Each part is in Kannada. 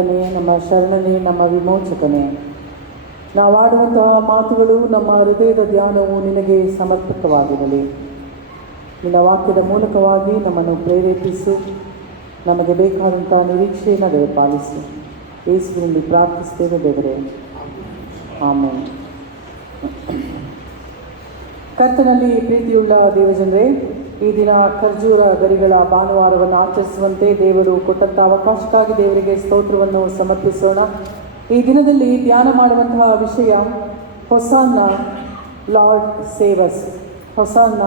ಕರ್ತನೇ, ನಮ್ಮ ಶರಣನೇ, ನಮ್ಮ ವಿಮೋಚಕನೇ, ನಾವಾಡುವಂತಹ ಮಾತುಗಳು, ನಮ್ಮ ಹೃದಯದ ಧ್ಯಾನವು ನಿನಗೆ ಸಮರ್ಪಿತವಾಗಿರಲಿ. ನಿನ್ನ ವಾಕ್ಯದ ಮೂಲಕವಾಗಿ ನಮ್ಮನ್ನು ಪ್ರೇರೇಪಿಸು, ನಮಗೆ ಬೇಕಾದಂಥ ನಿರೀಕ್ಷೆಯನ್ನು ದಯಪಾಲಿಸು. ಯೇಸುವಿನಲ್ಲಿ ಪ್ರಾರ್ಥಿಸ್ತೇವೆ ದೇವರೇ, ಆಮೆನ್. ಕರ್ತನಲ್ಲಿ ಪ್ರೀತಿಯುಳ್ಳ ದೇವಜನರೇ, ಈ ದಿನ ಖರ್ಜೂರ ಗರಿಗಳ ಭಾನುವಾರವನ್ನು ಆಚರಿಸುವಂತೆ ದೇವರು ಕೊಟ್ಟಂಥ ಅವಕಾಶಕ್ಕಾಗಿ ದೇವರಿಗೆ ಸ್ತೋತ್ರವನ್ನು ಸಮರ್ಪಿಸೋಣ. ಈ ದಿನದಲ್ಲಿ ಧ್ಯಾನ ಮಾಡುವಂತಹ ವಿಷಯ ಹೊಸಾನ್ನ ಲಾರ್ಡ್ ಸೇವಸ್. ಹೊಸಾನ್ನ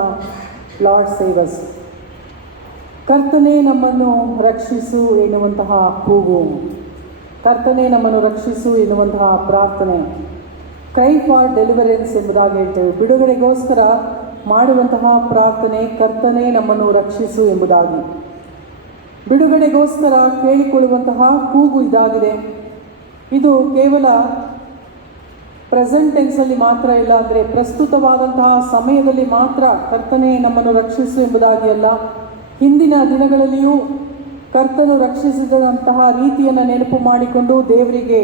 ಲಾರ್ಡ್ ಸೇವಸ್. ಕರ್ತನೇ ನಮ್ಮನ್ನು ರಕ್ಷಿಸು ಎನ್ನುವಂತಹ ಕೂಗು, ಕರ್ತನೇ ನಮ್ಮನ್ನು ರಕ್ಷಿಸು ಎನ್ನುವಂತಹ ಪ್ರಾರ್ಥನೆ, ಕ್ರೈ ಫಾರ್ ಡೆಲಿವರೆನ್ಸ್ ಎಂಬುದಾಗಿ ಹೇಳ್ತೇವೆ. ಬಿಡುಗಡೆಗೋಸ್ಕರ ಮಾಡುವಂತಹ ಪ್ರಾರ್ಥನೆ, ಕರ್ತನೇ ನಮ್ಮನ್ನು ರಕ್ಷಿಸು ಎಂಬುದಾಗಿ. ಬಿಡುಗಡೆಗೋಸ್ಕರ ಕೇಳಿಕೊಳ್ಳುವಂತಹ ಕೂಗು ಇದಾಗಿದೆ. ಇದು ಕೇವಲ ಪ್ರೆಸೆಂಟ್ ಟೆನ್ಸಲ್ಲಿ ಮಾತ್ರ ಇಲ್ಲ, ಅಂದರೆ ಪ್ರಸ್ತುತವಾದಂತಹ ಸಮಯದಲ್ಲಿ ಮಾತ್ರ ಕರ್ತನೇ ನಮ್ಮನ್ನು ರಕ್ಷಿಸು ಎಂಬುದಾಗಿ ಅಲ್ಲ, ಹಿಂದಿನ ದಿನಗಳಲ್ಲಿಯೂ ಕರ್ತನು ರಕ್ಷಿಸಿದಂತಹ ರೀತಿಯನ್ನು ನೆನಪು ಮಾಡಿಕೊಂಡು ದೇವರಿಗೆ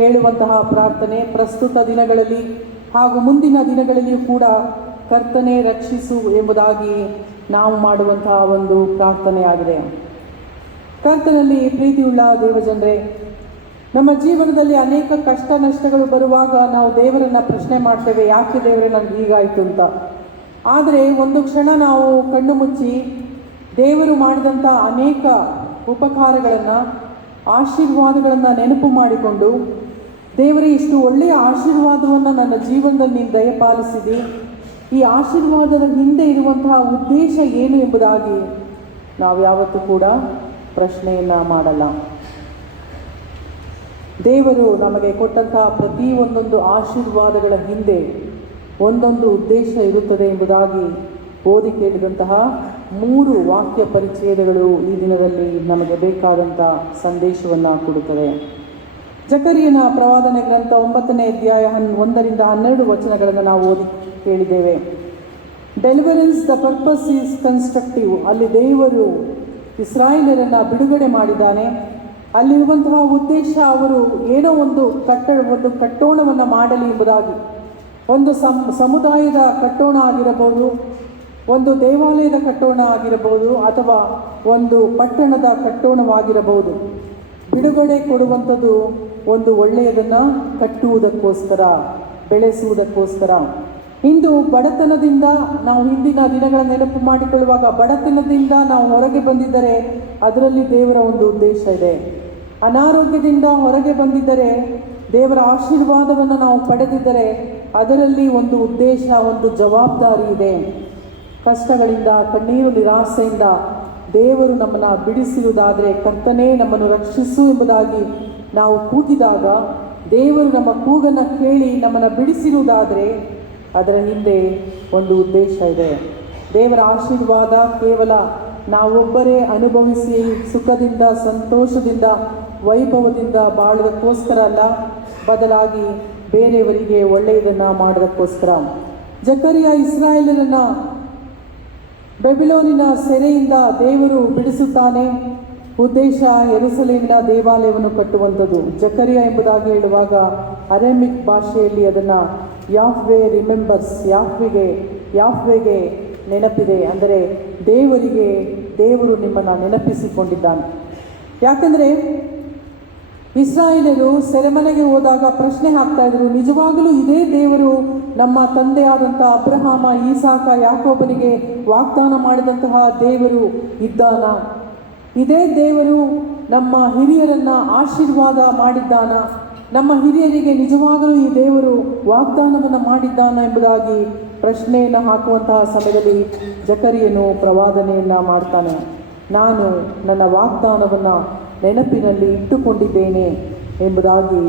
ಹೇಳುವಂತಹ ಪ್ರಾರ್ಥನೆ, ಪ್ರಸ್ತುತ ದಿನಗಳಲ್ಲಿ ಹಾಗೂ ಮುಂದಿನ ದಿನಗಳಲ್ಲಿಯೂ ಕೂಡ ಕರ್ತನೇ ರಕ್ಷಿಸು ಎಂಬುದಾಗಿ ನಾವು ಮಾಡುವಂತಹ ಒಂದು ಪ್ರಾರ್ಥನೆಯಾಗಿದೆ. ಕರ್ತನಲ್ಲಿ ಪ್ರೀತಿಯುಳ್ಳ ದೇವಜನರೇ, ನಮ್ಮ ಜೀವನದಲ್ಲಿ ಅನೇಕ ಕಷ್ಟ ನಷ್ಟಗಳು ಬರುವಾಗ ನಾವು ದೇವರನ್ನು ಪ್ರಶ್ನೆ ಮಾಡ್ತೇವೆ, ಯಾಕೆ ದೇವರೇ ನನಗೆ ಹೀಗಾಯಿತು ಅಂತ. ಆದರೆ ಒಂದು ಕ್ಷಣ ನಾವು ಕಣ್ಣು ಮುಚ್ಚಿ ದೇವರು ಮಾಡಿದಂಥ ಅನೇಕ ಉಪಕಾರಗಳನ್ನು, ಆಶೀರ್ವಾದಗಳನ್ನು ನೆನಪು ಮಾಡಿಕೊಂಡು, ದೇವರೇ ಇಷ್ಟು ಒಳ್ಳೆಯ ಆಶೀರ್ವಾದವನ್ನು ನನ್ನ ಜೀವನದಲ್ಲಿ ನೀನು ದಯಪಾಲಿಸಿದೆ, ಈ ಆಶೀರ್ವಾದದ ಹಿಂದೆ ಇರುವಂತಹ ಉದ್ದೇಶ ಏನು ಎಂಬುದಾಗಿ ನಾವು ಯಾವತ್ತೂ ಕೂಡ ಪ್ರಶ್ನೆಯನ್ನು ಮಾಡಲ್ಲ. ದೇವರು ನಮಗೆ ಕೊಟ್ಟಂತಹ ಒಂದೊಂದು ಆಶೀರ್ವಾದಗಳ ಹಿಂದೆ ಒಂದೊಂದು ಉದ್ದೇಶ ಇರುತ್ತದೆ ಎಂಬುದಾಗಿ ಓದಿ ಕೇಳಿದಂತಹ 3 ವಾಕ್ಯ ಪರಿಚ್ಛೇದಗಳು ಈ ದಿನದಲ್ಲಿ ನಮಗೆ ಬೇಕಾದಂಥ ಸಂದೇಶವನ್ನು ಕೊಡುತ್ತದೆ. ಜಕರಿಯನ ಪ್ರವಾದನೆ ಗ್ರಂಥ 9ನೇ ಅಧ್ಯಾಯ 1ರಿಂದ 12 ವಚನಗಳನ್ನು ನಾವು ಓದಿ ಕೇಳಿದ್ದೇವೆ. Deliverance the purpose is constructive. ಅಲ್ಲಿ ದೇವರು ಇಸ್ರಾಯೇಲರನ್ನು ಬಿಡುಗಡೆ ಮಾಡಿದ್ದಾನೆ. ಅಲ್ಲಿರುವಂತಹ ಉದ್ದೇಶ ಅವರು ಏನೋ ಒಂದು ಕಟ್ಟೋಣವನ್ನು ಮಾಡಲಿ ಎಂಬುದಾಗಿ. ಒಂದು ಸಮುದಾಯದ ಕಟ್ಟೋಣ ಆಗಿರಬಹುದು, ಒಂದು ದೇವಾಲಯದ ಕಟ್ಟೋಣ ಆಗಿರಬಹುದು, ಅಥವಾ ಒಂದು ಪಟ್ಟಣದ ಕಟ್ಟೋಣವಾಗಿರಬಹುದು. ಬಿಡುಗಡೆ ಕೊಡುವಂಥದ್ದು ಒಂದು ಒಳ್ಳೆಯದನ್ನು ಕಟ್ಟುವುದಕ್ಕೋಸ್ಕರ, ಬೆಳೆಸುವುದಕ್ಕೋಸ್ಕರ. ಇಂದು ಬಡತನದಿಂದ ನಾವು ಹಿಂದಿನ ದಿನಗಳ ನೆನಪು ಮಾಡಿಕೊಳ್ಳುವಾಗ ಬಡತನದಿಂದ ನಾವು ಹೊರಗೆ ಬಂದಿದ್ದರೆ ಅದರಲ್ಲಿ ದೇವರ ಒಂದು ಉದ್ದೇಶ ಇದೆ. ಅನಾರೋಗ್ಯದಿಂದ ಹೊರಗೆ ಬಂದಿದ್ದರೆ, ದೇವರ ಆಶೀರ್ವಾದವನ್ನು ನಾವು ಪಡೆದಿದ್ದರೆ ಅದರಲ್ಲಿ ಒಂದು ಉದ್ದೇಶ, ಒಂದು ಜವಾಬ್ದಾರಿ ಇದೆ. ಕಷ್ಟಗಳಿಂದ, ಕಣ್ಣೀರು, ನಿರಾಸೆಯಿಂದ ದೇವರು ನಮ್ಮನ್ನು ಬಿಡಿಸಿರುವುದಾದರೆ, ಕರ್ತನೇ ನಮ್ಮನ್ನು ರಕ್ಷಿಸು ಎಂಬುದಾಗಿ ನಾವು ಕೂಗಿದಾಗ ದೇವರು ನಮ್ಮ ಕೂಗನ್ನು ಕೇಳಿ ನಮ್ಮನ್ನು ಬಿಡಿಸಿರುವುದಾದರೆ ಅದರ ಹಿಂದೆ ಒಂದು ಉದ್ದೇಶ ಇದೆ. ದೇವರ ಆಶೀರ್ವಾದ ಕೇವಲ ನಾವೊಬ್ಬರೇ ಅನುಭವಿಸಿ ಸುಖದಿಂದ, ಸಂತೋಷದಿಂದ, ವೈಭವದಿಂದ ಬಾಳೋದಕ್ಕೋಸ್ಕರ ಅಲ್ಲ, ಬದಲಾಗಿ ಬೇರೆಯವರಿಗೆ ಒಳ್ಳೆಯದನ್ನು ಮಾಡೋದಕ್ಕೋಸ್ಕರ. ಜಕರಿಯ ಇಸ್ರಾಯೇಲರನ್ನು ಬೆಬಿಲೋನಿನ ಸೆರೆಯಿಂದ ದೇವರು ಬಿಡಿಸುತ್ತಾನೆ. ಉದ್ದೇಶ ಯೆರೂಸಲೇಮಿನ ದೇವಾಲಯವನ್ನು ಕಟ್ಟುವಂಥದ್ದು. ಜಕರಿಯ ಎಂಬುದಾಗಿ ಹೇಳುವಾಗ ಅರೇಮಿಕ್ ಭಾಷೆಯಲ್ಲಿ ಅದನ್ನು ಯಾಹ್ವೆ ರಿಮೆಂಬರ್ಸ್, ಯಾಹ್ವೆಗೆ ನೆನಪಿದೆ, ಅಂದರೆ ದೇವರು ನಿಮ್ಮನ್ನು ನೆನಪಿಸಿಕೊಂಡಿದ್ದಾನೆ. ಯಾಕಂದರೆ ಇಸ್ರಾಯೇಲರು ಸೆರೆಮನೆಗೆ ಹೋದಾಗ ಪ್ರಶ್ನೆ ಹಾಕ್ತಾ ಇದ್ರು, ನಿಜವಾಗಲೂ ಇದೇ ದೇವರು ನಮ್ಮ ತಂದೆಯಾದಂಥ ಅಬ್ರಹಾಮ, ಈಸಾಕ, ಯಾಕೋಬನಿಗೆ ವಾಗ್ದಾನ ಮಾಡಿದಂತಹ ದೇವರು ಇದ್ದಾನ? ಇದೇ ದೇವರು ನಮ್ಮ ಹಿರಿಯರನ್ನು ಆಶೀರ್ವಾದ ಮಾಡಿದ್ದಾನ? ನಮ್ಮ ಹಿರಿಯರಿಗೆ ನಿಜವಾಗಲೂ ಈ ದೇವರು ವಾಗ್ದಾನವನ್ನು ಮಾಡಿದ್ದಾನ ಎಂಬುದಾಗಿ ಪ್ರಶ್ನೆಯನ್ನು ಹಾಕುವಂತಹ ಸಮಯದಲ್ಲಿ ಜಕರಿಯನು ಪ್ರವಾದನೆಯನ್ನು ಮಾಡ್ತಾನೆ. ನಾನು ನನ್ನ ವಾಗ್ದಾನವನ್ನು ನೆನಪಿನಲ್ಲಿ ಇಟ್ಟುಕೊಂಡಿದ್ದೇನೆ ಎಂಬುದಾಗಿ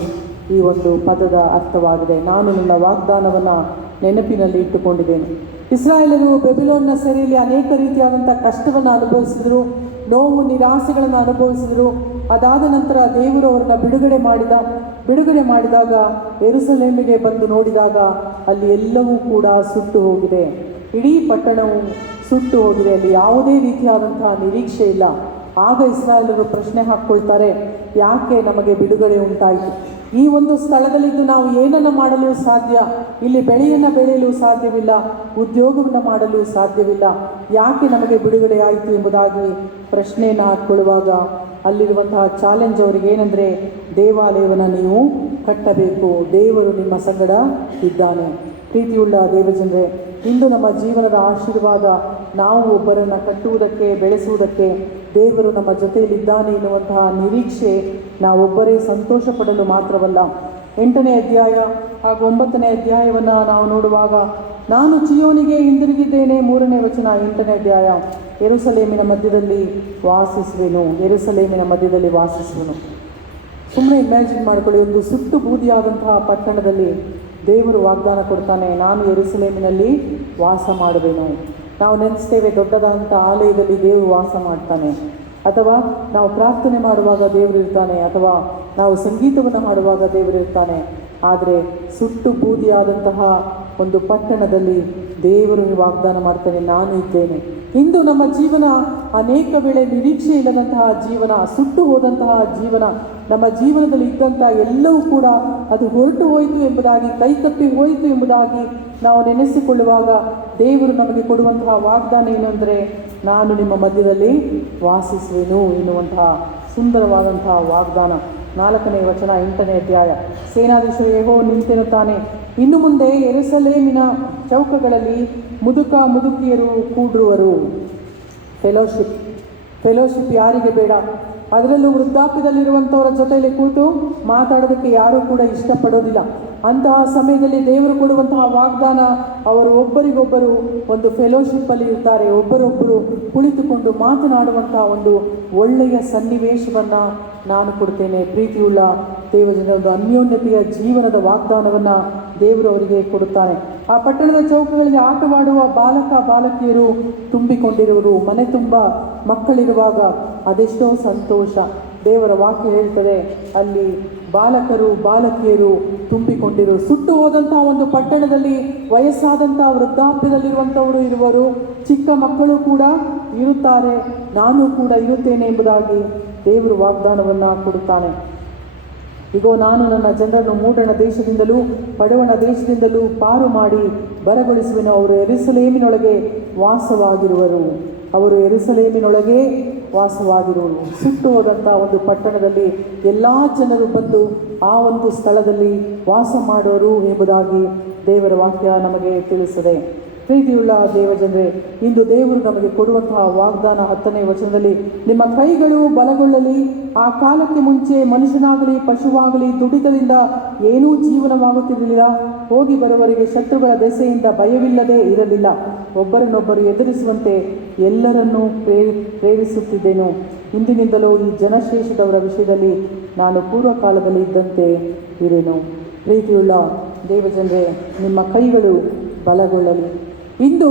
ಈ ಒಂದು ಪದದ ಅರ್ಥವಾಗಿದೆ. ನಾನು ನನ್ನ ವಾಗ್ದಾನವನ್ನು ನೆನಪಿನಲ್ಲಿ ಇಟ್ಟುಕೊಂಡಿದ್ದೇನೆ. ಇಸ್ರಾಯೇಲರು ಬೆಬಿಲೋನ್ನ ಸೆರೆಯಲ್ಲಿ ಅನೇಕ ರೀತಿಯಾದಂಥ ಕಷ್ಟವನ್ನು ಅನುಭವಿಸಿದರು, ನೋವು ನಿರಾಸೆಗಳನ್ನು ಅನುಭವಿಸಿದರು. ಅದಾದ ನಂತರ ದೇವರು ಅವರನ್ನು ಬಿಡುಗಡೆ ಮಾಡಿದಾಗ ಯೆರೂಸಲೇಮಿಗೆ ಬಂದು ನೋಡಿದಾಗ ಅಲ್ಲಿ ಎಲ್ಲವೂ ಕೂಡ ಸುಟ್ಟು ಹೋಗಿದೆ. ಇಡೀ ಪಟ್ಟಣವು ಸುಟ್ಟು ಹೋಗಿದೆ. ಅಲ್ಲಿ ಯಾವುದೇ ರೀತಿಯಾದಂತಹ ನಿರೀಕ್ಷೆ ಇಲ್ಲ. ಆಗ ಇಸ್ರಾಯೇಲರು ಪ್ರಶ್ನೆ ಹಾಕ್ಕೊಳ್ತಾರೆ, ಯಾಕೆ ನಮಗೆ ಬಿಡುಗಡೆ ಉಂಟಾಯಿತು? ಈ ಒಂದು ಸ್ಥಳದಲ್ಲಿದ್ದು ನಾವು ಏನನ್ನು ಮಾಡಲು ಸಾಧ್ಯ? ಇಲ್ಲಿ ಬೆಳೆಯನ್ನು ಬೆಳೆಯಲು ಸಾಧ್ಯವಿಲ್ಲ, ಉದ್ಯೋಗವನ್ನು ಮಾಡಲು ಸಾಧ್ಯವಿಲ್ಲ, ಯಾಕೆ ನಮಗೆ ಬಿಡುಗಡೆ ಆಯಿತು ಎಂಬುದಾಗಿ ಪ್ರಶ್ನೆಯನ್ನು ಹಾಕ್ಕೊಳ್ಳುವಾಗ ಅಲ್ಲಿರುವಂತಹ ಚಾಲೆಂಜ್ ಅವರಿಗೆ ಏನಂದರೆ, ದೇವಾಲಯವನ್ನು ನೀವು ಕಟ್ಟಬೇಕು, ದೇವರು ನಿಮ್ಮ ಸಂಗಡ ಇದ್ದಾನೆ. ಪ್ರೀತಿಯುಳ್ಳ ದೇವಜನರೇ, ಇಂದು ನಮ್ಮ ಜೀವನದ ಆಶೀರ್ವಾದ ನಾವು ಒಬ್ಬರನ್ನು ಕಟ್ಟುವುದಕ್ಕೆ, ಬೆಳೆಸುವುದಕ್ಕೆ ದೇವರು ನಮ್ಮ ಜೊತೆಯಲ್ಲಿದ್ದಾನೆ ಎನ್ನುವಂತಹ ನಿರೀಕ್ಷೆ ನಾವೊಬ್ಬರೇ ಸಂತೋಷ ಪಡಲು ಮಾತ್ರವಲ್ಲ. 8ನೇ ಅಧ್ಯಾಯ ಹಾಗೂ 9ನೇ ಅಧ್ಯಾಯವನ್ನು ನಾವು ನೋಡುವಾಗ, ನಾನು ಚೀಯೋನಿಗೆ ಹಿಂದಿರುಗಿದ್ದೇನೆ, 3ನೇ ವಚನ 8ನೇ ಅಧ್ಯಾಯ, ಯೆರೂಸಲೇಮಿನ ಮಧ್ಯದಲ್ಲಿ ವಾಸಿಸುವೆನು, ಯೆರೂಸಲೇಮಿನ ಮಧ್ಯದಲ್ಲಿ ವಾಸಿಸುವೆನು. ಸುಮ್ಮನೆ ಇಮ್ಯಾಜಿನ್ ಮಾಡ್ಕೊಳ್ಳಿ, ಒಂದು ಸುಟ್ಟು ಬೂದಿಯಾದಂತಹ ಪಟ್ಟಣದಲ್ಲಿ ದೇವರು ವಾಗ್ದಾನ ಕೊಡ್ತಾನೆ, ನಾನು ಯೆರೂಸಲೇಮಿನಲ್ಲಿ ವಾಸ ಮಾಡುವೆನು. ನಾವು ನೆನೆಸ್ತೇವೆ, ದೊಡ್ಡದಾದಂಥ ಆಲಯದಲ್ಲಿ ದೇವರು ವಾಸ ಮಾಡ್ತಾನೆ, ಅಥವಾ ನಾವು ಪ್ರಾರ್ಥನೆ ಮಾಡುವಾಗ ದೇವರು ಇರ್ತಾನೆ, ಅಥವಾ ನಾವು ಸಂಗೀತವನ್ನು ಮಾಡುವಾಗ ದೇವರು ಇರ್ತಾನೆ. ಆದರೆ ಸುಟ್ಟು ಬೂದಿಯಾದಂತಹ ಒಂದು ಪಟ್ಟಣದಲ್ಲಿ ದೇವರು ವಾಗ್ದಾನ ಮಾಡ್ತಾನೆ, ನಾನು ಇದ್ದೇನೆ. ಇಂದು ನಮ್ಮ ಜೀವನ ಅನೇಕ ವೇಳೆ ನಿರೀಕ್ಷೆ ಇಲ್ಲದಂತಹ ಜೀವನ, ಸುಟ್ಟು ಹೋದಂತಹ ಜೀವನ, ನಮ್ಮ ಜೀವನದಲ್ಲಿ ಇದ್ದಂಥ ಎಲ್ಲವೂ ಕೂಡ ಅದು ಹೊರಟು ಹೋಯಿತು ಎಂಬುದಾಗಿ, ಕೈ ತಪ್ಪಿ ಹೋಯಿತು ಎಂಬುದಾಗಿ ನಾವು ನೆನೆಸಿಕೊಳ್ಳುವಾಗ ದೇವರು ನಮಗೆ ಕೊಡುವಂತಹ ವಾಗ್ದಾನ ಏನು ಅಂದರೆ, ನಾನು ನಿಮ್ಮ ಮಧ್ಯದಲ್ಲಿ ವಾಸಿಸುವೆನು ಎನ್ನುವಂತಹ ಸುಂದರವಾದಂತಹ ವಾಗ್ದಾನ. 4ನೇ ವಚನ 8ನೇ ಅಧ್ಯಾಯ, ಸೇನಾಧೀಶ್ವರ ಯೆಹೋವನು ನಿಂತೆನ್ನುತ್ತಾನೆ, ಇನ್ನು ಮುಂದೆ ಯೆರೂಸಲೇಮಿನ ಚೌಕಗಳಲ್ಲಿ ಮುದುಕಿಯರು ಕೂಡುವರು. ಫೆಲೋಶಿಪ್ ಯಾರಿಗೆ ಬೇಡ? ಅದರಲ್ಲೂ ವೃದ್ಧಾಪ್ಯದಲ್ಲಿರುವಂಥವರ ಜೊತೆಯಲ್ಲಿ ಕೂತು ಮಾತಾಡೋದಕ್ಕೆ ಯಾರೂ ಕೂಡ ಇಷ್ಟಪಡೋದಿಲ್ಲ. ಅಂತಹ ಸಮಯದಲ್ಲಿ ದೇವರು ಕೊಡುವಂತಹ ವಾಗ್ದಾನ, ಅವರು ಒಬ್ಬರಿಗೊಬ್ಬರು ಒಂದು ಫೆಲೋಶಿಪ್ಪಲ್ಲಿ ಇರ್ತಾರೆ, ಒಬ್ಬರೊಬ್ಬರು ಕುಳಿತುಕೊಂಡು ಮಾತನಾಡುವಂತಹ ಒಂದು ಒಳ್ಳೆಯ ಸನ್ನಿವೇಶವನ್ನು ನಾನು ಕೊಡ್ತೇನೆ. ಪ್ರೀತಿಯುಳ್ಳ ದೇವಜನ, ಒಂದು ಅನ್ಯೋನ್ಯತೆಯ ಜೀವನದ ವಾಗ್ದಾನವನ್ನು ದೇವರು ಅವರಿಗೆ ಕೊಡುತ್ತಾನೆ. ಆ ಪಟ್ಟಣದ ಚೌಕಗಳಲ್ಲಿ ಆಟವಾಡುವ ಬಾಲಕಿಯರು ತುಂಬಿಕೊಂಡಿರುವರು. ಮನೆ ತುಂಬ ಮಕ್ಕಳಿರುವಾಗ ಅದೆಷ್ಟೋ ಸಂತೋಷ. ದೇವರ ವಾಕ್ಯ ಹೇಳ್ತದೆ, ಅಲ್ಲಿ ಬಾಲಕಿಯರು ತುಂಬಿಕೊಂಡಿರು. ಸುಟ್ಟು ಹೋದಂತಹ ಒಂದು ಪಟ್ಟಣದಲ್ಲಿ ವಯಸ್ಸಾದಂತಹ ವೃದ್ಧಾಪ್ಯದಲ್ಲಿರುವಂಥವರು ಇರುವರು, ಚಿಕ್ಕ ಮಕ್ಕಳು ಕೂಡ ಇರುತ್ತಾರೆ, ನಾನು ಕೂಡ ಇರುತ್ತೇನೆ ಎಂಬುದಾಗಿ ದೇವರು ವಾಗ್ದಾನವನ್ನು ಕೊಡುತ್ತಾನೆ. ಇಗೋ, ನಾನು ನನ್ನ ಜನರನ್ನು ಮೂಡಣ ದೇಶದಿಂದಲೂ ಪಡವಣ ದೇಶದಿಂದಲೂ ಪಾರು ಮಾಡಿ ಬರಗೊಳಿಸುವೆನು. ಅವರು ಯೆರೂಸಲೇಮಿನೊಳಗೆ ವಾಸವಾಗಿರುವರು. ಸುಟ್ಟು ಹೋದಂಥ ಒಂದು ಪಟ್ಟಣದಲ್ಲಿ ಎಲ್ಲ ಜನರು ಬಂದು ಆ ಒಂದು ಸ್ಥಳದಲ್ಲಿ ವಾಸ ಮಾಡೋರು ಎಂಬುದಾಗಿ ದೇವರ ವಾಕ್ಯ ನಮಗೆ ತಿಳಿಸಿದೆ. ಪ್ರೀತಿಯುಳ್ಳ ದೇವಜನರೇ, ಇಂದು ದೇವರು ನಮಗೆ ಕೊಡುವಂತಹ ವಾಗ್ದಾನ 10ನೇ ವಚನದಲ್ಲಿ, ನಿಮ್ಮ ಕೈಗಳು ಬಲಗೊಳ್ಳಲಿ. ಆ ಕಾಲಕ್ಕೆ ಮುಂಚೆ ಮನುಷ್ಯನಾಗಲಿ ಪಶುವಾಗಲಿ ದುಡಿತದಿಂದ ಏನೂ ಜೀವನವಾಗುತ್ತಿರಲಿಲ್ಲ. ಹೋಗಿ ಬರುವವರಿಗೆ ಶತ್ರುಗಳ ದೆಸೆಯಿಂದ ಭಯವಿಲ್ಲದೆ ಇರಲಿಲ್ಲ. ಒಬ್ಬರನ್ನೊಬ್ಬರು ಎದುರಿಸುವಂತೆ ಎಲ್ಲರನ್ನೂ ಪ್ರೇರಿಸುತ್ತಿದ್ದೆನು. ಇಂದಿನಿಂದಲೂ ಈ ಜನಶೇಷದವರ ವಿಷಯದಲ್ಲಿ ನಾನು ಪೂರ್ವಕಾಲದಲ್ಲಿ ಇದ್ದಂತೆ ಇರೆನು. ಪ್ರೀತಿಯುಳ್ಳ ದೇವಜನರೇ, ನಿಮ್ಮ ಕೈಗಳು ಬಲಗೊಳ್ಳಲಿ. ಇಂದು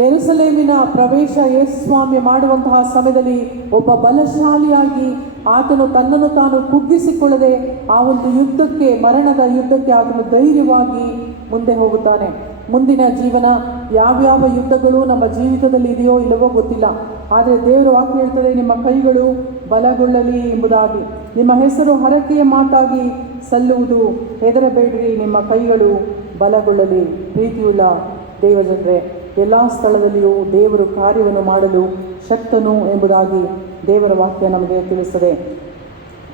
ಯೆರೂಸಲೇಮಿನ ಪ್ರವೇಶ ಯೇಸುಸ್ವಾಮಿ ಮಾಡುವಂತಹ ಸಮಯದಲ್ಲಿ ಒಬ್ಬ ಬಲಶಾಲಿಯಾಗಿ ಆತನು ತನ್ನನ್ನು ತಾನು ಕುಗ್ಗಿಸಿಕೊಳ್ಳದೆ ಆ ಒಂದು ಯುದ್ಧಕ್ಕೆ, ಮರಣದ ಯುದ್ಧಕ್ಕೆ ಆತನು ಧೈರ್ಯವಾಗಿ ಮುಂದೆ ಹೋಗುತ್ತಾನೆ. ಮುಂದಿನ ಜೀವನ ಯಾವ್ಯಾವ ಯುದ್ಧಗಳು ನಮ್ಮ ಜೀವಿತದಲ್ಲಿ ಇದೆಯೋ ಇಲ್ಲವೋ ಗೊತ್ತಿಲ್ಲ, ಆದರೆ ದೇವರು ವಾಕ್ಯ ಹೇಳ್ತದೆ, ನಿಮ್ಮ ಕೈಗಳು ಬಲಗೊಳ್ಳಲಿ ಎಂಬುದಾಗಿ. ನಿಮ್ಮ ಹೆಸರು ಹರಕೆಯ ಮಾತಾಗಿ ಸಲ್ಲುವುದು, ಹೆದರಬೇಡ್ರಿ, ನಿಮ್ಮ ಕೈಗಳು ಬಲಗೊಳ್ಳಲಿ. ಪ್ರೀತಿಯುಳ್ಳ ದೇವಜನರೇ, ಎಲ್ಲ ಸ್ಥಳದಲ್ಲಿಯೂ ದೇವರು ಕಾರ್ಯವನ್ನು ಮಾಡಲು ಶಕ್ತನು ಎಂಬುದಾಗಿ ದೇವರ ವಾಕ್ಯ ನಮಗೆ ತಿಳಿಸುತ್ತದೆ.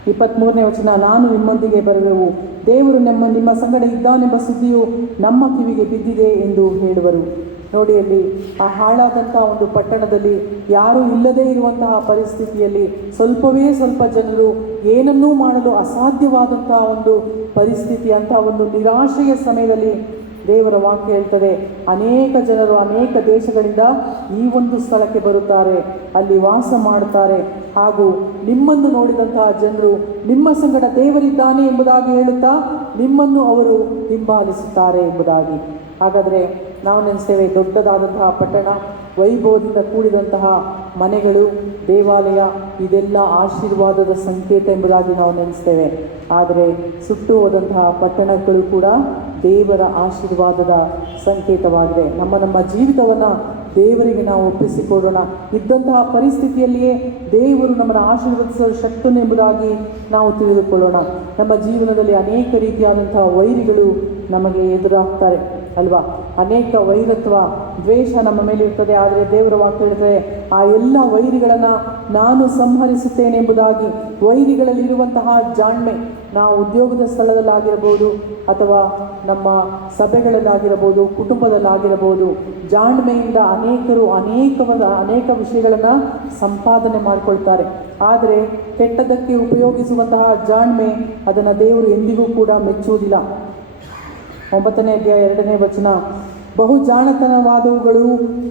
23ನೇ ವಚನ, ನಾನು ನಿಮ್ಮೊಂದಿಗೆ ಬರುವೆವು, ದೇವರು ನಿಮ್ಮ ಸಂಗಡ ಇದ್ದಾನೆಂಬ ಸುದ್ದಿಯು ನಮ್ಮ ಕಿವಿಗೆ ಬಿದ್ದಿದೆ ಎಂದು ಹೇಳುವರು. ನೋಡಿ, ಅಲ್ಲಿ ಆ ಹಾಳಾದಂಥ ಒಂದು ಪಟ್ಟಣದಲ್ಲಿ ಯಾರೂ ಇಲ್ಲದೇ ಇರುವಂತಹ ಪರಿಸ್ಥಿತಿಯಲ್ಲಿ ಸ್ವಲ್ಪ ಜನರು ಏನನ್ನೂ ಮಾಡಲು ಅಸಾಧ್ಯವಾದಂತಹ ಒಂದು ಪರಿಸ್ಥಿತಿ, ಅಂತಹ ಒಂದು ನಿರಾಶೆಯ ಸಮಯದಲ್ಲಿ ದೇವರ ವಾಕ್ಯ ಹೇಳ್ತದೆ, ಅನೇಕ ಜನರು ಅನೇಕ ದೇಶಗಳಿಂದ ಈ ಒಂದು ಸ್ಥಳಕ್ಕೆ ಬರುತ್ತಾರೆ, ಅಲ್ಲಿ ವಾಸ ಮಾಡುತ್ತಾರೆ, ಹಾಗೂ ನಿಮ್ಮನ್ನು ನೋಡಿದಂತಹ ಜನರು ನಿಮ್ಮ ಸಂಗಡ ದೇವರಿದ್ದಾನೆ ಎಂಬುದಾಗಿ ಹೇಳುತ್ತಾ ನಿಮ್ಮನ್ನು ಅವರು ಹಿಂಬಾಲಿಸುತ್ತಾರೆ ಎಂಬುದಾಗಿ. ಹಾಗಾದರೆ ನಾವು ನೆನೆಸ್ತೇವೆ, ದೊಡ್ಡದಾದಂತಹ ಪಟ್ಟಣ, ವೈಭವದಿಂದ ಕೂಡಿದಂತಹ ಮನೆಗಳು, ದೇವಾಲಯ, ಇದೆಲ್ಲ ಆಶೀರ್ವಾದದ ಸಂಕೇತ ಎಂಬುದಾಗಿ ನಾವು ನೆನೆಸ್ತೇವೆ. ಆದರೆ ಸುಟ್ಟು ಹೋದಂತಹ ಪಟ್ಟಣಗಳು ಕೂಡ ದೇವರ ಆಶೀರ್ವಾದದ ಸಂಕೇತವಾಗಿದೆ. ನಮ್ಮ ಜೀವಿತವನ್ನು ದೇವರಿಗೆ ನಾವು ಒಪ್ಪಿಸಿಕೊಡೋಣ. ಇದ್ದಂತಹ ಪರಿಸ್ಥಿತಿಯಲ್ಲಿಯೇ ದೇವರು ನಮ್ಮನ್ನು ಆಶೀರ್ವದಿಸುವ ಶಕ್ತನು ಎಂಬುದಾಗಿ ನಾವು ತಿಳಿದುಕೊಳ್ಳೋಣ. ನಮ್ಮ ಜೀವನದಲ್ಲಿ ಅನೇಕ ರೀತಿಯಾದಂತಹ ವೈರಿಗಳು ನಮಗೆ ಎದುರಾಗ್ತಾರೆ ಅಲ್ವಾ? ಅನೇಕ ವೈರತ್ವ, ದ್ವೇಷ ನಮ್ಮ ಮೇಲೆ ಇರ್ತದೆ. ಆದರೆ ದೇವರ ವಾಕ್ಯ ಹೇಳ್ತದೆ, ಆ ಎಲ್ಲ ವೈರಿಗಳನ್ನು ನಾನು ಸಂಹರಿಸುತ್ತೇನೆ ಎಂಬುದಾಗಿ. ವೈರಿಗಳಲ್ಲಿರುವಂತಹ ಜಾಣ್ಮೆ, ನಾವು ಉದ್ಯೋಗದ ಸ್ಥಳದಲ್ಲಾಗಿರಬಹುದು ಅಥವಾ ನಮ್ಮ ಸಭೆಗಳಲ್ಲಾಗಿರಬಹುದು, ಕುಟುಂಬದಲ್ಲಾಗಿರಬಹುದು, ಜಾಣ್ಮೆಯಿಂದ ಅನೇಕ ವಿಷಯಗಳನ್ನು ಸಂಪಾದನೆ ಮಾಡಿಕೊಳ್ತಾರೆ. ಆದರೆ ಕೆಟ್ಟದಕ್ಕೆ ಉಪಯೋಗಿಸುವಂತಹ ಜಾಣ್ಮೆ, ಅದನ್ನು ದೇವರು ಎಂದಿಗೂ ಕೂಡ ಮೆಚ್ಚುವುದಿಲ್ಲ. 9ನೇ ಅಧ್ಯಾಯ 2ನೇ ವಚನ, ಬಹು ಜಾಣತನವಾದವುಗಳು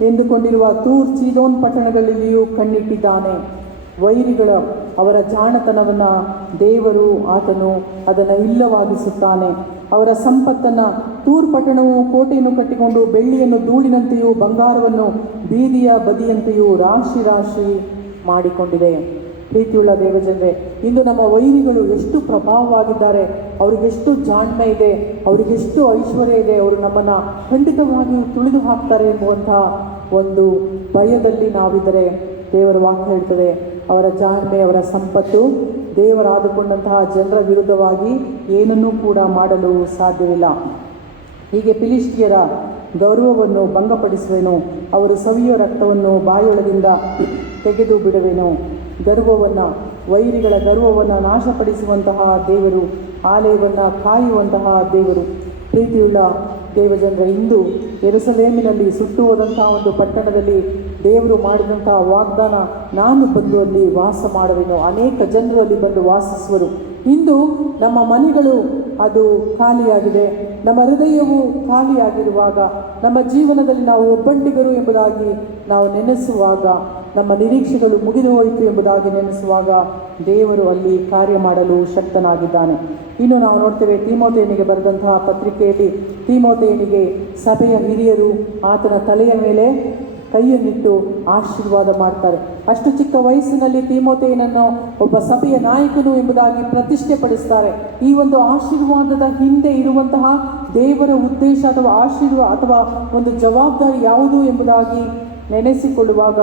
ಎಂದುಕೊಂಡಿರುವ ತೂರ್ ಚೀದೋನ್ ಪಟ್ಟಣಗಳಲ್ಲಿಯೂ ಕಣ್ಣಿಟ್ಟಿದ್ದಾನೆ. ವೈರಿಗಳ ಅವರ ಜಾಣತನವನ್ನು ದೇವರು ಆತನು ಅದನ್ನು ಇಲ್ಲವಾಗಿಸುತ್ತಾನೆ. ಅವರ ಸಂಪತ್ತನ್ನು, ತೂರ್ ಪಟ್ಟಣವು ಕೋಟೆಯನ್ನು ಕಟ್ಟಿಕೊಂಡು ಬೆಳ್ಳಿಯನ್ನು ಧೂಳಿನಂತೆಯೂ ಬಂಗಾರವನ್ನು ಬೀದಿಯ ಬದಿಯಂತೆಯೂ ರಾಶಿ ರಾಶಿ ಮಾಡಿಕೊಂಡಿದೆ. ಪ್ರೀತಿಯುಳ್ಳ ದೇವಜನರೇ, ಇಂದು ನಮ್ಮ ವೈರಿಗಳು ಎಷ್ಟು ಪ್ರಭಾವವಾಗಿದ್ದಾರೆ, ಅವರಿಗೆಷ್ಟು ಜಾಣ್ಮೆ ಇದೆ, ಅವರಿಗೆಷ್ಟು ಐಶ್ವರ್ಯ ಇದೆ, ಅವರು ನಮ್ಮನ್ನು ಖಂಡಿತವಾಗಿಯೂ ತುಳಿದು ಹಾಕ್ತಾರೆ ಎಂಬುವಂತಹ ಒಂದು ಭಯದಲ್ಲಿ ನಾವಿದ್ದರೆ ದೇವರ ವಾಕ್ಯ ಹೇಳ್ತದೆ, ಅವರ ಜಾಣ್ಮೆ, ಅವರ ಸಂಪತ್ತು ದೇವರಾದುಕೊಂಡಂತಹ ಜನರ ವಿರುದ್ಧವಾಗಿ ಏನನ್ನೂ ಕೂಡ ಮಾಡಲು ಸಾಧ್ಯವಿಲ್ಲ. ಹೀಗೆ ಫಿಲಿಷ್ಟಿಯರ ಗೌರವವನ್ನು ಭಂಗಪಡಿಸುವೆನು, ಅವರು ಸವಿಯೋ ರಕ್ತವನ್ನು ಬಾಯೊಳಗಿಂದ ತೆಗೆದು ಬಿಡುವೆನು. ಗರ್ವವನ್ನು, ವೈರಿಗಳ ಗರ್ವವನ್ನು ನಾಶಪಡಿಸುವಂತಹ ದೇವರು, ಆಲಯವನ್ನು ಕಾಯುವಂತಹ ದೇವರು. ಪ್ರೀತಿಯುಳ್ಳ ದೇವಜನರ, ಇಂದು ಯೆರೂಸಲೇಮಿನಲ್ಲಿ ಸುಟ್ಟು ಹೋದಂತಹ ಒಂದು ಪಟ್ಟಣದಲ್ಲಿ ದೇವರು ಮಾಡಿದಂತಹ ವಾಗ್ದಾನ, ನಾನು ಬಂದು ಅಲ್ಲಿ ವಾಸ ಮಾಡುವೆನು, ಅನೇಕ ಜನರು ಅಲ್ಲಿ ಬಂದು ವಾಸಿಸುವರು. ಇಂದು ನಮ್ಮ ಮನೆಗಳು ಅದು ಖಾಲಿಯಾಗಿದೆ, ನಮ್ಮ ಹೃದಯವು ಖಾಲಿಯಾಗಿರುವಾಗ, ನಮ್ಮ ಜೀವನದಲ್ಲಿ ನಾವು ಒಬ್ಬಂಟಿಗರು ಎಂಬುದಾಗಿ ನಾವು ನೆನೆಸುವಾಗ, ನಮ್ಮ ನಿರೀಕ್ಷೆಗಳು ಮುಗಿದು ಹೋಯಿತು ಎಂಬುದಾಗಿ ನೆನೆಸುವಾಗ ದೇವರು ಅಲ್ಲಿ ಕಾರ್ಯ ಮಾಡಲು ಶಕ್ತನಾಗಿದ್ದಾನೆ. ಇನ್ನು ನಾವು ನೋಡ್ತೇವೆ, ತಿಮೋಥೆಯನಿಗೆ ಬರೆದಂತಹ ಪತ್ರಿಕೆಯಲ್ಲಿ ತಿಮೋಥೆಯನಿಗೆ ಸಭೆಯ ಹಿರಿಯರು ಆತನ ತಲೆಯ ಮೇಲೆ ಕೈಯನ್ನಿಟ್ಟು ಆಶೀರ್ವಾದ ಮಾಡ್ತಾರೆ. ಅಷ್ಟು ಚಿಕ್ಕ ವಯಸ್ಸಿನಲ್ಲಿ ತಿಮೋಥೆಯನನ್ನು ಒಬ್ಬ ಸಭೆಯ ನಾಯಕನು ಎಂಬುದಾಗಿ ಪ್ರತಿಷ್ಠೆ ಪಡಿಸ್ತಾರೆ. ಈ ಒಂದು ಆಶೀರ್ವಾದದ ಹಿಂದೆ ಇರುವಂತಹ ದೇವರ ಉದ್ದೇಶ ಅಥವಾ ಒಂದು ಜವಾಬ್ದಾರಿ ಯಾವುದು ಎಂಬುದಾಗಿ ನೆನೆಸಿಕೊಳ್ಳುವಾಗ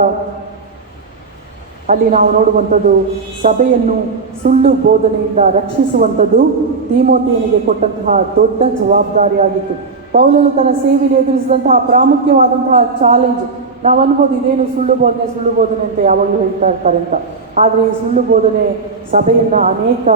ಅಲ್ಲಿ ನಾವು ನೋಡುವಂಥದ್ದು, ಸಭೆಯನ್ನು ಸುಳ್ಳು ಬೋಧನೆಯಿಂದ ರಕ್ಷಿಸುವಂಥದ್ದು ತಿಮೋಥೆಯನಿಗೆ ಕೊಟ್ಟಂತಹ ದೊಡ್ಡ ಜವಾಬ್ದಾರಿಯಾಗಿತ್ತು. ಪೌಲನು ತನ್ನ ಸೇವೆಯಲ್ಲಿ ಎದುರಿಸಿದಂತಹ ಪ್ರಾಮುಖ್ಯವಾದಂತಹ ಚಾಲೆಂಜ್, ನಾವು ಅನ್ಬೋದು ಇದೇನು ಸುಳ್ಳು ಬೋಧನೆ ಅಂತ ಯಾವಾಗಲೂ ಹೇಳ್ತಾ ಇರ್ತಾರೆ ಅಂತ. ಆದರೆ ಈ ಸುಳ್ಳು ಬೋಧನೆ ಸಭೆಯನ್ನು ಅನೇಕ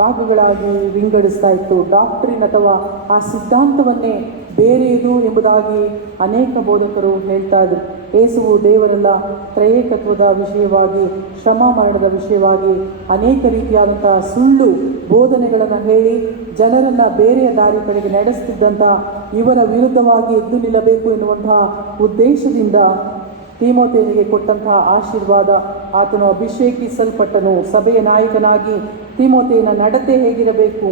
ಭಾಗಗಳಾಗಿ ವಿಂಗಡಿಸ್ತಾ ಇತ್ತು. ಡಾಕ್ಟ್ರಿನ್ ಅಥವಾ ಆ ಸಿದ್ಧಾಂತವನ್ನೇ ಬೇರೆಯದು ಎಂಬುದಾಗಿ ಅನೇಕ ಬೋಧಕರು ಹೇಳ್ತಾ ಇದ್ರು. ಯೇಸುವು ದೇವರೆಲ್ಲ, ತ್ರಯೇಕತ್ವದ ವಿಷಯವಾಗಿ, ಶ್ರಮ ಮರಣದ ವಿಷಯವಾಗಿ ಅನೇಕ ರೀತಿಯಾದಂತಹ ಸುಳ್ಳು ಬೋಧನೆಗಳನ್ನು ಹೇಳಿ ಜನರನ್ನು ಬೇರೆಯ ದಾರಿ ಕಡೆಗೆ ನಡೆಸ್ತಿದ್ದಂಥ ಇವರ ವಿರುದ್ಧವಾಗಿ ಎದ್ದು ನಿಲ್ಲಬೇಕು ಎನ್ನುವಂತಹ ಉದ್ದೇಶದಿಂದ ತಿಮೋಥೆಯನಿಗೆ ಕೊಟ್ಟಂತಹ ಆಶೀರ್ವಾದ, ಆತನು ಅಭಿಷೇಕಿಸಲ್ಪಟ್ಟನು ಸಭೆಯ ನಾಯಕನಾಗಿ. ತಿಮೋಥೆಯನ ನಡತೆ ಹೇಗಿರಬೇಕು?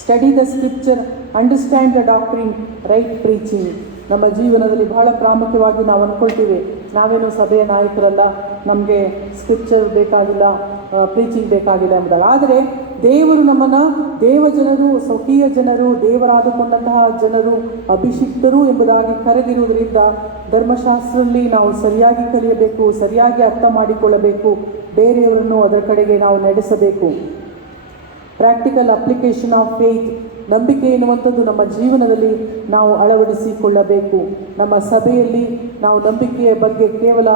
Study the scripture, understand the doctrine, right preaching. ನಮ್ಮ ಜೀವನದಲ್ಲಿ ಬಹಳ ಪ್ರಾಮುಖ್ಯವಾಗಿ ನಾವು ಅಂದ್ಕೊಳ್ತೀವಿ, ನಾವೇನು ಸಭೆಯ ನಾಯಕರಲ್ಲ, ನಮಗೆ ಸ್ಕ್ರಿಪ್ಚರ್ ಬೇಕಾಗಿಲ್ಲ, ಪ್ರೀಚಿಂಗ್ ಬೇಕಾಗಿಲ್ಲ ಎಂಬುದಲ್ಲ. ಆದರೆ ದೇವರು ನಮ್ಮನ್ನು ದೇವಜನರು, ಸ್ವಕೀಯ ಜನರು, ದೇವರಾದುಕೊಂಡಂತಹ ಜನರು, ಅಭಿಷಿಕ್ತರು ಎಂಬುದಾಗಿ ಕರೆದಿರುವುದರಿಂದ ಧರ್ಮಶಾಸ್ತ್ರದಲ್ಲಿ ನಾವು ಸರಿಯಾಗಿ ಕಲಿಯಬೇಕು, ಸರಿಯಾಗಿ ಅರ್ಥ ಮಾಡಿಕೊಳ್ಳಬೇಕು, ಬೇರೆಯವರನ್ನು ಅದರ ಕಡೆಗೆ ನಾವು ನಡೆಸಬೇಕು. ಪ್ರಾಕ್ಟಿಕಲ್ ಅಪ್ಲಿಕೇಶನ್ ಆಫ್ ಫೇತ್, ನಂಬಿಕೆ ಎನ್ನುವಂಥದ್ದು ನಮ್ಮ ಜೀವನದಲ್ಲಿ ನಾವು ಅಳವಡಿಸಿಕೊಳ್ಳಬೇಕು. ನಮ್ಮ ಸಭೆಯಲ್ಲಿ ನಾವು ನಂಬಿಕೆಯ ಬಗ್ಗೆ ಕೇವಲ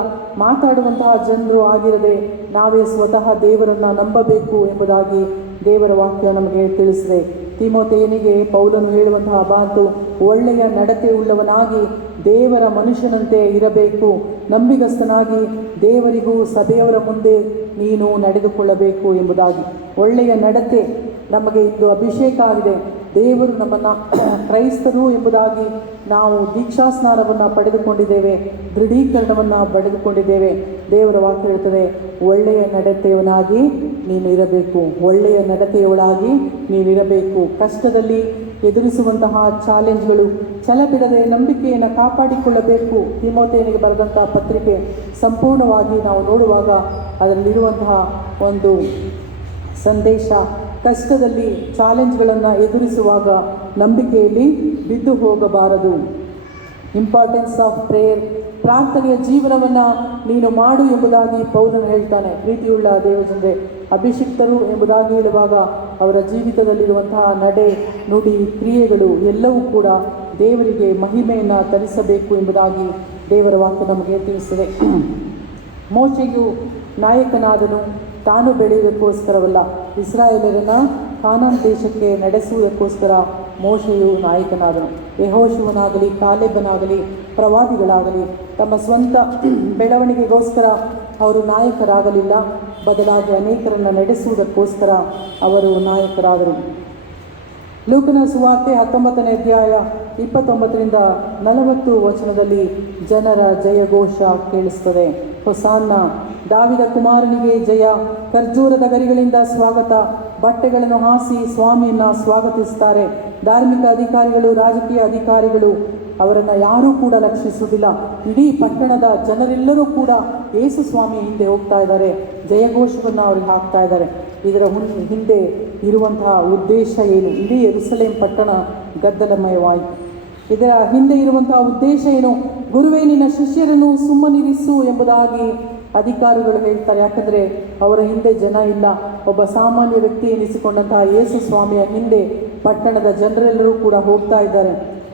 ಮಾತಾಡುವಂತಹ ಜನರು ಆಗಿರದೆ ನಾವೇ ಸ್ವತಃ ದೇವರನ್ನು ನಂಬಬೇಕು ಎಂಬುದಾಗಿ ದೇವರ ವಾಕ್ಯ ನಮಗೆ ತಿಳಿಸಿದೆ. ತಿಮೋಥೆಯನಿಗೆ ಪೌಲನು ಹೇಳುವಂತಹ ಮಾತು, ಒಳ್ಳೆಯ ನಡತೆ ಉಳ್ಳವನಾಗಿ ದೇವರ ಮನುಷ್ಯನಂತೆ ಇರಬೇಕು, ನಂಬಿಗಸ್ತನಾಗಿ ದೇವರಿಗೂ ಸಭೆಯವರ ಮುಂದೆ ನೀನು ನಡೆದುಕೊಳ್ಳಬೇಕು ಎಂಬುದಾಗಿ. ಒಳ್ಳೆಯ ನಡತೆ ನಮಗೆ ಇಂದು ಅಭಿಷೇಕ ಆಗಿದೆ. ದೇವರು ನಮ್ಮನ್ನು ಕ್ರೈಸ್ತರು ಎಂಬುದಾಗಿ ನಾವು ದೀಕ್ಷಾಸ್ನಾನವನ್ನು ಪಡೆದುಕೊಂಡಿದ್ದೇವೆ, ದೃಢೀಕರಣವನ್ನು ಪಡೆದುಕೊಂಡಿದ್ದೇವೆ. ದೇವರ ವಾಕ್ಯ ಹೇಳ್ತದೆ, ಒಳ್ಳೆಯ ನಡತೆಯವನಾಗಿ ನೀನು ಇರಬೇಕು, ಒಳ್ಳೆಯ ನಡತೆಯವಳಾಗಿ ನೀನಿರಬೇಕು. ಕಷ್ಟದಲ್ಲಿ ಎದುರಿಸುವಂತಹ ಚಾಲೆಂಜ್ಗಳು, ಛಲ ಬಿಡದೆ ನಂಬಿಕೆಯನ್ನು ಕಾಪಾಡಿಕೊಳ್ಳಬೇಕು. ತಿಮೋಥೆಯನಿಗೆ ಬರೆದಂತಹ ಪತ್ರಿಕೆ ಸಂಪೂರ್ಣವಾಗಿ ನಾವು ನೋಡುವಾಗ ಅದರಲ್ಲಿರುವಂತಹ ಒಂದು ಸಂದೇಶ, ಕಷ್ಟದಲ್ಲಿ ಚಾಲೆಂಜ್ಗಳನ್ನು ಎದುರಿಸುವಾಗ ನಂಬಿಕೆಯಲ್ಲಿ ಬಿದ್ದು ಹೋಗಬಾರದು. ಇಂಪಾರ್ಟೆನ್ಸ್ ಆಫ್ ಪ್ರೇಯರ್, ಪ್ರಾರ್ಥನೆಯ ಜೀವನವನ್ನು ನೀನು ಮಾಡು ಎಂಬುದಾಗಿ ಪೌಲನು ಹೇಳ್ತಾನೆ. ಪ್ರೀತಿಯುಳ್ಳ ದೇವಜನರೇ, ಅಭಿಷಿಕ್ತರು ಎಂಬುದಾಗಿ ಹೇಳುವಾಗ ಅವರ ಜೀವಿತದಲ್ಲಿರುವಂತಹ ನಡೆ, ನುಡಿ, ಕ್ರಿಯೆಗಳು ಎಲ್ಲವೂ ಕೂಡ ದೇವರಿಗೆ ಮಹಿಮೆಯನ್ನು ತರಿಸಬೇಕು ಎಂಬುದಾಗಿ ದೇವರ ವಾಕ್ಯ ನಮಗೆ ತಿಳಿಸಿದೆ. ಮೋಶೆಯು ನಾಯಕನಾದನು ತಾನು ಬೆಳೆಯುವುದಕ್ಕೋಸ್ಕರವಲ್ಲ, ಇಸ್ರಾಯೇಲರನ್ನು ಕಾನಾನ್ ದೇಶಕ್ಕೆ ನಡೆಸುವುದಕ್ಕೋಸ್ಕರ ಮೋಶೆಯು ನಾಯಕನಾದನು. ಯೆಹೋಶುವನಾಗಲಿ ಕಾಲೇಬನಾಗಲಿ ಪ್ರವಾದಿಗಳಾಗಲಿ ತಮ್ಮ ಸ್ವಂತ ಬೆಳವಣಿಗೆಗೋಸ್ಕರ ಅವರು ನಾಯಕರಾಗಲಿಲ್ಲ, ಬದಲಾಗಿ ಅನೇಕರನ್ನು ನಡೆಸುವುದಕ್ಕೋಸ್ಕರ ಅವರು ನಾಯಕರಾದರು. ಲೂಕನ ಸುವಾರ್ತೆ 19ನೇ ಅಧ್ಯಾಯ 29ರಿಂದ 40 ವಚನದಲ್ಲಿ ಜನರ ಜಯಘೋಷ ಕೇಳಿಸ್ತದೆ. ಹೊಸಾನ್ನ, ದಾವಿದ ಕುಮಾರನಿಗೆ ಜಯ, ಖರ್ಜೂರದ ಗರಿಗಳಿಂದ ಸ್ವಾಗತ, ಬಟ್ಟೆಗಳನ್ನು ಹಾಸಿ ಸ್ವಾಮಿಯನ್ನು ಸ್ವಾಗತಿಸ್ತಾರೆ. ಧಾರ್ಮಿಕ ಅಧಿಕಾರಿಗಳು, ರಾಜಕೀಯ ಅಧಿಕಾರಿಗಳು ಅವರನ್ನು ಯಾರೂ ಕೂಡ ಲಕ್ಷಿಸುವುದಿಲ್ಲ. ಇಡೀ ಪಟ್ಟಣದ ಜನರೆಲ್ಲರೂ ಕೂಡ ಯೇಸು ಸ್ವಾಮಿಯ ಹಿಂದೆ ಹೋಗ್ತಾ ಇದ್ದಾರೆ, ಜಯಘೋಷವನ್ನು ಅವ್ರಿಗೆ ಹಾಕ್ತಾ ಇದ್ದಾರೆ. ಇದರ ಹಿಂದೆ ಇರುವಂತಹ ಉದ್ದೇಶ ಏನು? ಇಡೀ ಯೆರೂಸಲೇಮ್ ಪಟ್ಟಣ ಗದ್ದಲಮಯವಾಯಿತು. ಇದರ ಹಿಂದೆ ಇರುವಂತಹ ಉದ್ದೇಶ ಏನು? ಗುರುವೇ, ನಿನ್ನ ಶಿಷ್ಯರನ್ನು ಸುಮ್ಮನಿರಿಸು ಎಂಬುದಾಗಿ ಅಧಿಕಾರಿಗಳು ಹೇಳ್ತಾರೆ. ಯಾಕಂದರೆ ಅವರ ಹಿಂದೆ ಜನ ಇಲ್ಲ. ಒಬ್ಬ ಸಾಮಾನ್ಯ ವ್ಯಕ್ತಿ ಎನಿಸಿಕೊಂಡಂತಹ ಯೇಸು ಸ್ವಾಮಿಯ ಹಿಂದೆ ಪಟ್ಟಣದ ಜನರೆಲ್ಲರೂ ಕೂಡ ಹೋಗ್ತಾ ಇದ್ದಾರೆ.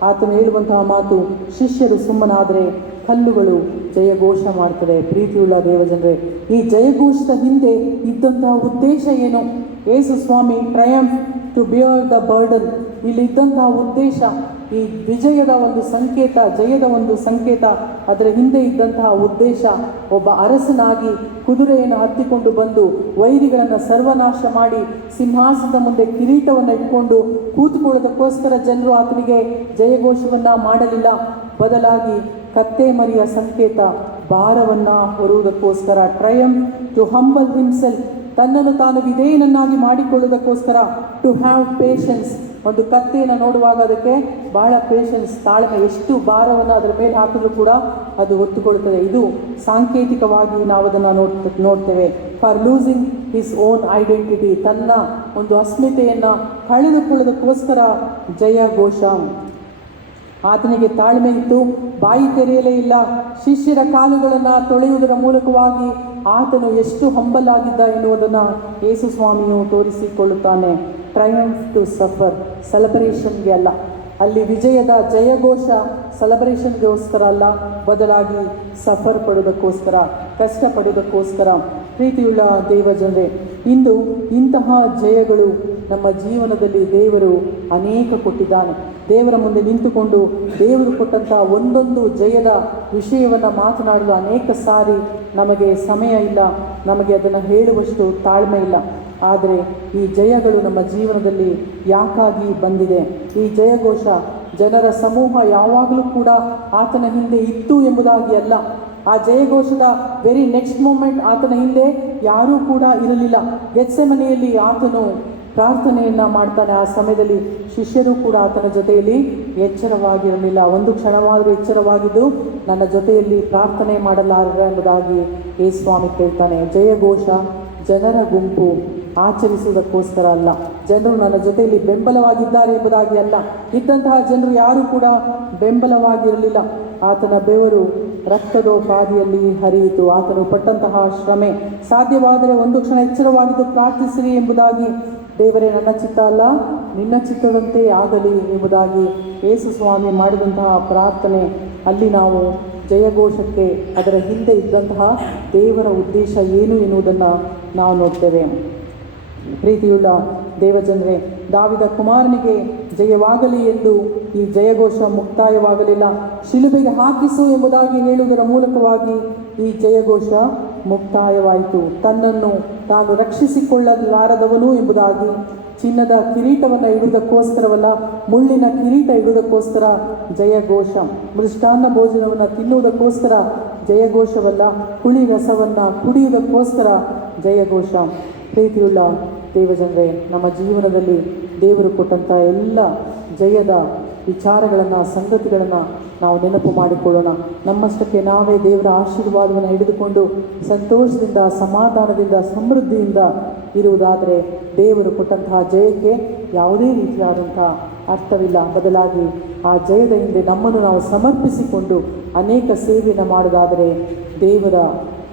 ಆತನು ಹೇಳುವಂತಹ ಮಾತು, ಶಿಷ್ಯರು ಸುಮ್ಮನಾದರೆ ಕಲ್ಲುಗಳು ಜಯಘೋಷ ಮಾಡ್ತದೆ. ಪ್ರೀತಿಯುಳ್ಳ ದೇವಜನರೇ, ಈ ಜಯಘೋಷದ ಹಿಂದೆ ಇದ್ದಂತಹ ಉದ್ದೇಶ ಏನು? Yesu Swami triumph to bear the burden, ಇಲ್ಲಿ ಇದ್ದಂತಹ ಉದ್ದೇಶ, ಈ ವಿಜಯದ ಒಂದು ಸಂಕೇತ, ಜಯದ ಒಂದು ಸಂಕೇತ, ಅದರ ಹಿಂದೆ ಇದ್ದಂತಹ ಉದ್ದೇಶ, ಒಬ್ಬ ಅರಸನಾಗಿ ಕುದುರೆಯನ್ನು ಹತ್ತಿಕೊಂಡು ಬಂದು ವೈರಿಗಳನ್ನು ಸರ್ವನಾಶ ಮಾಡಿ ಸಿಂಹಾಸನದ ಮುಂದೆ ಕಿರೀಟವನ್ನು ಇಟ್ಕೊಂಡು ಕೂತ್ಕೊಳ್ಳೋದಕ್ಕೋಸ್ಕರ ಜನರು ಆತನಿಗೆ ಜಯಘೋಷವನ್ನು ಮಾಡಲಿಲ್ಲ. ಬದಲಾಗಿ ಕತ್ತೆ ಮರಿಯ ಸಂಕೇತ, ಭಾರವನ್ನು ಹೊರುವುದಕ್ಕೋಸ್ಕರ, ಟ್ರಯಂಫ್ ಟು ಹಂಬಲ್ ಹಿಮ್ಸೆಲ್ಫ್, ತನ್ನನ್ನು ತಾನು ವಿಧೇಯನನ್ನಾಗಿ ಮಾಡಿಕೊಳ್ಳುವುದಕ್ಕೋಸ್ಕರ, ಟು ಹ್ಯಾವ್ ಪೇಷನ್ಸ್. ಒಂದು ಕತ್ತೆಯನ್ನು ನೋಡುವಾಗ ಅದಕ್ಕೆ ಬಹಳ ಪೇಷನ್ಸ್, ತಾಳ್ಮೆ, ಎಷ್ಟು ಭಾರವನ್ನು ಅದರ ಮೇಲೆ ಹಾಕಿದ್ರೂ ಕೂಡ ಅದು ಹೊತ್ತುಕೊಳ್ಳುತ್ತದೆ. ಇದು ಸಾಂಕೇತಿಕವಾಗಿ ನಾವು ಅದನ್ನು ನೋಡ್ತೇವೆ. For losing his own identity, ತನ್ನ ಒಂದು ಅಸ್ಮಿತೆಯನ್ನು ಕಳೆದುಕೊಳ್ಳೋದಕ್ಕೋಸ್ಕರ ಜಯಘೋಷ. ಆತನಿಗೆ ತಾಳ್ಮೆ ಇತ್ತು, ಬಾಯಿ ತೆರೆಯಲೇ ಇಲ್ಲ. ಶಿಷ್ಯರ ಕಾಲುಗಳನ್ನು ತೊಳೆಯುವುದರ ಮೂಲಕವಾಗಿ ಆತನು ಎಷ್ಟು ಹಂಬಲ್ ಆಗಿದ್ದ ಎನ್ನುವುದನ್ನು ಯೇಸು ಸ್ವಾಮಿಯು ತೋರಿಸಿಕೊಳ್ಳುತ್ತಾನೆ. ಟ್ರಯಂಫ್ ಟು ಸಫರ್, ಸೆಲೆಬ್ರೇಷನ್ಗೆ ಅಲ್ಲ. ಅಲ್ಲಿ ವಿಜಯದ ಜಯಘೋಷ ಸೆಲೆಬ್ರೇಷನ್ಗೋಸ್ಕರ ಅಲ್ಲ, ಬದಲಾಗಿ ಸಫರ್ ಪಡೋದಕ್ಕೋಸ್ಕರ, ಕಷ್ಟಪಡೋದಕ್ಕೋಸ್ಕರ. ಪ್ರೀತಿಯುಳ್ಳ ದೇವಜನರೇ, ಇಂದು ಇಂತಹ ಜಯಗಳು ನಮ್ಮ ಜೀವನದಲ್ಲಿ ದೇವರು ಅನೇಕ ಕೊಟ್ಟಿದ್ದಾನೆ. ದೇವರ ಮುಂದೆ ನಿಂತುಕೊಂಡು ದೇವರು ಕೊಟ್ಟಂಥ ಒಂದೊಂದು ಜಯದ ವಿಷಯವನ್ನು ಮಾತನಾಡಲು ಅನೇಕ ಸಾರಿ ನಮಗೆ ಸಮಯ ಇಲ್ಲ, ನಮಗೆ ಅದನ್ನು ಹೇಳುವಷ್ಟು ತಾಳ್ಮೆ ಇಲ್ಲ. ಆದರೆ ಈ ಜಯಗಳು ನಮ್ಮ ಜೀವನದಲ್ಲಿ ಯಾಕಾಗಿ ಬಂದಿದೆ? ಈ ಜಯಘೋಷ, ಜನರ ಸಮೂಹ ಯಾವಾಗಲೂ ಕೂಡ ಆತನ ಹಿಂದೆ ಇತ್ತು ಎಂಬುದಾಗಿ ಅಲ್ಲ. ಆ ಜಯಘೋಷದ ವೆರಿ ನೆಕ್ಸ್ಟ್ ಮೂಮೆಂಟ್ ಆತನ ಹಿಂದೆ ಯಾರೂ ಕೂಡ ಇರಲಿಲ್ಲ. ಗೆತ್ಸೆಮನೆಯಲ್ಲಿ ಆತನು ಪ್ರಾರ್ಥನೆಯನ್ನು ಮಾಡ್ತಾನೆ. ಆ ಸಮಯದಲ್ಲಿ ಶಿಷ್ಯರು ಕೂಡ ಆತನ ಜೊತೆಯಲ್ಲಿ ಎಚ್ಚರವಾಗಿರಲಿಲ್ಲ. ಒಂದು ಕ್ಷಣವಾದರೂ ಎಚ್ಚರವಾಗಿದ್ದು ನನ್ನ ಜೊತೆಯಲ್ಲಿ ಪ್ರಾರ್ಥನೆ ಮಾಡಲಾರೆ ಎಂಬುದಾಗಿ ಯೇಸು ಸ್ವಾಮಿ ಕೇಳ್ತಾನೆ. ಜಯಘೋಷ ಜನರ ಗುಂಪು ಆಚರಿಸುವುದಕ್ಕೋಸ್ಕರ ಅಲ್ಲ, ಜನರು ನನ್ನ ಜೊತೆಯಲ್ಲಿ ಬೆಂಬಲವಾಗಿದ್ದಾರೆ ಎಂಬುದಾಗಿ ಅಲ್ಲ. ಇದ್ದಂತಹ ಜನರು ಯಾರೂ ಕೂಡ ಬೆಂಬಲವಾಗಿರಲಿಲ್ಲ. ಆತನ ಬೆವರು ರಕ್ತದೋಪಾದಿಯಲ್ಲಿ ಹರಿಯಿತು. ಆತನು ಪಟ್ಟಂತಹ ಶ್ರಮೆ. ಸಾಧ್ಯವಾದರೆ ಒಂದು ಕ್ಷಣ ಎಚ್ಚರವಾಗಿದ್ದು ಪ್ರಾರ್ಥಿಸಿರಿ ಎಂಬುದಾಗಿ, ದೇವರೇ, ನನ್ನ ಚಿತ್ತ ಅಲ್ಲ ನಿನ್ನ ಚಿತ್ತದಂತೆ ಆಗಲಿ ಎಂಬುದಾಗಿ ಯೇಸು ಸ್ವಾಮಿ ಮಾಡಿದಂತಹ ಪ್ರಾರ್ಥನೆ. ಅಲ್ಲಿ ನಾವು ಜಯಘೋಷಕ್ಕೆ ಅದರ ಹಿಂದೆ ಇದ್ದಂತಹ ದೇವರ ಉದ್ದೇಶ ಏನು ಎನ್ನುವುದನ್ನು ನಾವು ನೋಡ್ತೇವೆ. ಪ್ರೀತಿಯುಳ್ಳ ದೇವಜನರೇ, ದಾವಿದ ಕುಮಾರನಿಗೆ ಜಯವಾಗಲಿ ಎಂದು ಈ ಜಯಘೋಷ ಮುಕ್ತಾಯವಾಗಲಿಲ್ಲ. ಶಿಲುಬೆಗೆ ಹಾಕಿಸು ಎಂಬುದಾಗಿ ಹೇಳುವುದರ ಮೂಲಕವಾಗಿ ಈ ಜಯಘೋಷ ಮುಕ್ತಾಯವಾಯಿತು. ತನ್ನನ್ನು ತಾನು ರಕ್ಷಿಸಿಕೊಳ್ಳಲಾರದವನು ಎಂಬುದಾಗಿ, ಚಿನ್ನದ ಕಿರೀಟವನ್ನು ಇಡುವುದಕ್ಕೋಸ್ಕರವಲ್ಲ, ಮುಳ್ಳಿನ ಕಿರೀಟ ಇಡುವುದಕ್ಕೋಸ್ಕರ ಜಯಘೋಷ. ಮೃಷ್ಟಾನ್ನ ಭೋಜನವನ್ನು ತಿನ್ನುವುದಕ್ಕೋಸ್ಕರ ಜಯಘೋಷವಲ್ಲ, ಹುಳಿ ರಸವನ್ನು ಕುಡಿಯುವುದಕ್ಕೋಸ್ಕರ ಜಯಘೋಷ. ಪ್ರೀತಿಯುಳ್ಳ ದೇವಜನರೇ, ನಮ್ಮ ಜೀವನದಲ್ಲಿ ದೇವರು ಕೊಟ್ಟಂಥ ಎಲ್ಲ ಜಯದ ವಿಚಾರಗಳನ್ನು, ಸಂಗತಿಗಳನ್ನು ನಾವು ನೆನಪು ಮಾಡಿಕೊಳ್ಳೋಣ. ನಮ್ಮಷ್ಟಕ್ಕೆ ನಾವೇ ದೇವರ ಆಶೀರ್ವಾದವನ್ನು ಹಿಡಿದುಕೊಂಡು ಸಂತೋಷದಿಂದ, ಸಮಾಧಾನದಿಂದ, ಸಮೃದ್ಧಿಯಿಂದ ಇರುವುದಾದರೆ ದೇವರು ಕೊಟ್ಟಂತಹ ಜಯಕ್ಕೆ ಯಾವುದೇ ರೀತಿಯಾದಂಥ ಅರ್ಥವಿಲ್ಲ. ಬದಲಾಗಿ ಆ ಜಯದ ಹಿಂದೆ ನಮ್ಮನ್ನು ನಾವು ಸಮರ್ಪಿಸಿಕೊಂಡು ಅನೇಕ ಸೇವೆಯನ್ನು ಮಾಡೋದಾದರೆ ದೇವರ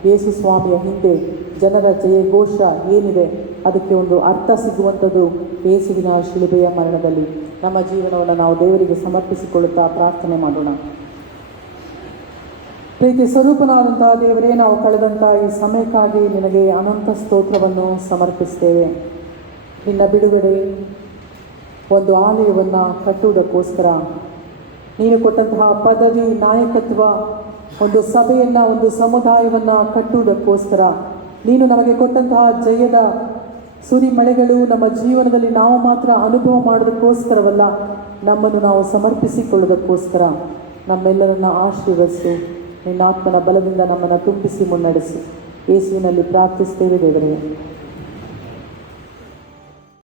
ಯೇಸು ಸ್ವಾಮಿಯ ಹಿಂದೆ ಜನರ ಜಯಘೋಷ ಏನಿದೆ ಅದಕ್ಕೆ ಒಂದು ಅರ್ಥ ಸಿಗುವಂಥದ್ದು ಯೇಸುವಿನ ಶಿಲುಬೆಯ ಮರಣದಲ್ಲಿ. ನಮ್ಮ ಜೀವನವನ್ನು ನಾವು ದೇವರಿಗೆ ಸಮರ್ಪಿಸಿಕೊಳ್ಳುತ್ತಾ ಪ್ರಾರ್ಥನೆ ಮಾಡೋಣ. ಪ್ರೀತಿ ಸ್ವರೂಪನಾದಂಥ ದೇವರೇ, ನಾವು ಕಳೆದಂಥ ಈ ಸಮಯಕ್ಕಾಗಿ ನಿನಗೆ ಅನಂತ ಸ್ತೋತ್ರವನ್ನು ಸಮರ್ಪಿಸ್ತೇವೆ. ನಿನ್ನ ಬಿಡುಗಡೆ, ಒಂದು ಆಲಯವನ್ನು ಕಟ್ಟುವುದಕ್ಕೋಸ್ಕರ, ನೀನು ಕೊಟ್ಟಂತಹ ಪದವಿ, ನಾಯಕತ್ವ, ಒಂದು ಸಭೆಯನ್ನು, ಒಂದು ಸಮುದಾಯವನ್ನು ಕಟ್ಟುವುದಕ್ಕೋಸ್ಕರ, ನೀನು ನಮಗೆ ಕೊಟ್ಟಂತಹ ಜಯದ ಸುರಿಮಳೆಗಳು ನಮ್ಮ ಜೀವನದಲ್ಲಿ ನಾವು ಮಾತ್ರ ಅನುಭವ ಮಾಡೋದಕ್ಕೋಸ್ಕರವಲ್ಲ, ನಮ್ಮನ್ನು ನಾವು ಸಮರ್ಪಿಸಿಕೊಳ್ಳೋದಕ್ಕೋಸ್ಕರ. ನಮ್ಮೆಲ್ಲರನ್ನ ಆಶೀರ್ವದಿಸು, ನಿನ್ನ ಆತ್ಮನ ಬಲದಿಂದ ನಮ್ಮನ್ನು ತುಂಬಿಸಿ ಮುನ್ನಡೆಸು. ಯೇಸುವಿನಲ್ಲಿ ಪ್ರಾರ್ಥಿಸ್ತೇವೆ ದೇವರೇ,